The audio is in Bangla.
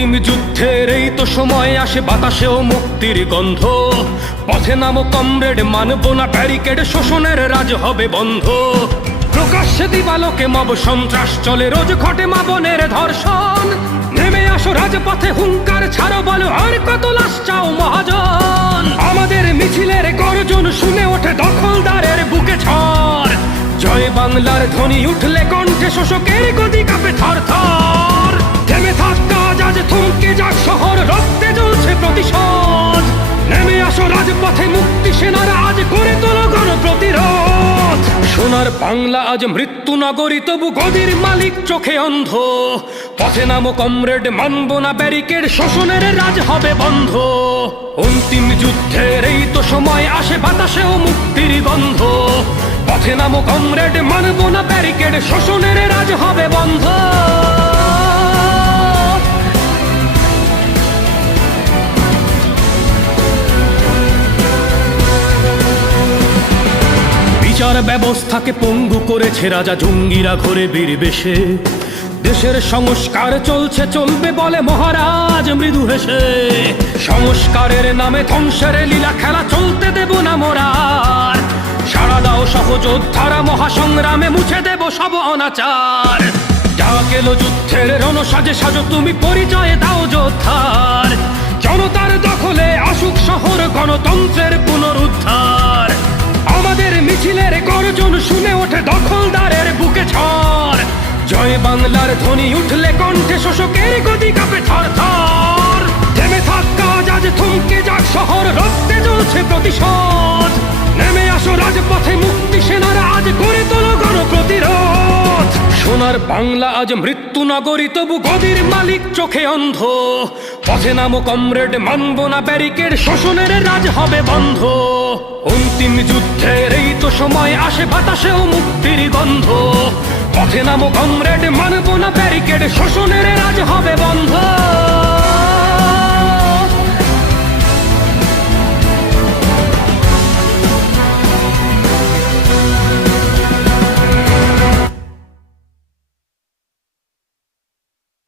অন্তিম যুদ্ধের এই তো সময় আসে, বাতাসেও মুক্তির গন্ধ। পথে নামো কমরেড, মানব না ব্যারিকেড, শোষণের রাজ হবে বন্ধ। প্রকাশ্যে দিবালোকে মব সন্ত্রাস চলে, রোজ ঘটে মা বোনের ধর্ষণ। নেমে আসো রাজপথে, হুঙ্কার ছাড়ো, বলো আর কত লাশ চাও মহাজন। আমাদের মিছিলের গর্জন শুনে ওঠে দখলদারের বুকে ঝড়। জয় বাংলার ধ্বনি উঠলে কণ্ঠে, শোষকের গদি কাঁপে থর থর। থেমে থাক কাজ, আজ থমকে যাক শহর, রক্তে জ্বলছে প্রতিশোধ। নেমে আসো রাজপথে, মুক্তি সেনারা আজ করে তোলো গণপ্রতিরোধ। সোনার বাংলা আজ মৃত্যু নগরী, তবু গদির মালিক চোখে অন্ধ। পথে নামো কমরেড, মানব না ব্যারিকেড, শোষণের রাজ হবে বন্ধ। অন্তিম যুদ্ধের এই তো সময় আসে, বাতাসেও মুক্তির গন্ধ। পথে নামো কমরেড, মানব না ব্যারিকেড, শোষণের রাজ হবে বন্ধ। বিচার ব্যবস্থাকে পঙ্গু করেছে রাজা, জঙ্গিরা ঘরে বীর বেশে। দেশের সংস্কার চলছে, চলবে বলে মহারাজ মৃদু হেসে। সংস্কারের নামে ধ্বংসের লীলা খেলা চলতে দেব না মোরার। সাড়া দাও সহযোদ্ধারা, মহাসংগ্রামে মুছে দেব সব অনাচার। যা গেল যুদ্ধের রণসাজে সাজো, তুমি পরিচয় দাও যোদ্ধার। জনতার দখলে আসুক শহর, গণতন্ত্রের পুনরুদ্ধার। আমাদের মিছিলের গর্জন শুনে ওঠে দখলদারের বুকে ঝড়। জয় বাংলার ধ্বনি উঠলে কণ্ঠে, শোষকের গদি কাঁপে থর থর। থেমে থাক কাজ, আজ থমকে যাক শহর, রক্তে জ্বলছে প্রতিশোধ। নেমে আসো রাজপথে, মুক্তি সেনারা আজ গড়ে তোলো গণপ্রতিরোধ। সোনার বাংলা আজ মৃত্যু নগরী, তবু গদির মালিক চোখে অন্ধ। পথে নামো কমরেড, মানব না ব্যারিকেড, শোষণের রাজ হবে বন্ধ। অন্তিম যুদ্ধের এই তো সময় আসে, বাতাসেও মুক্তির গন্ধ। পথে নামো কমরেড, মানব না ব্যারিকেড, শোষণের রাজ হবে বন্ধ।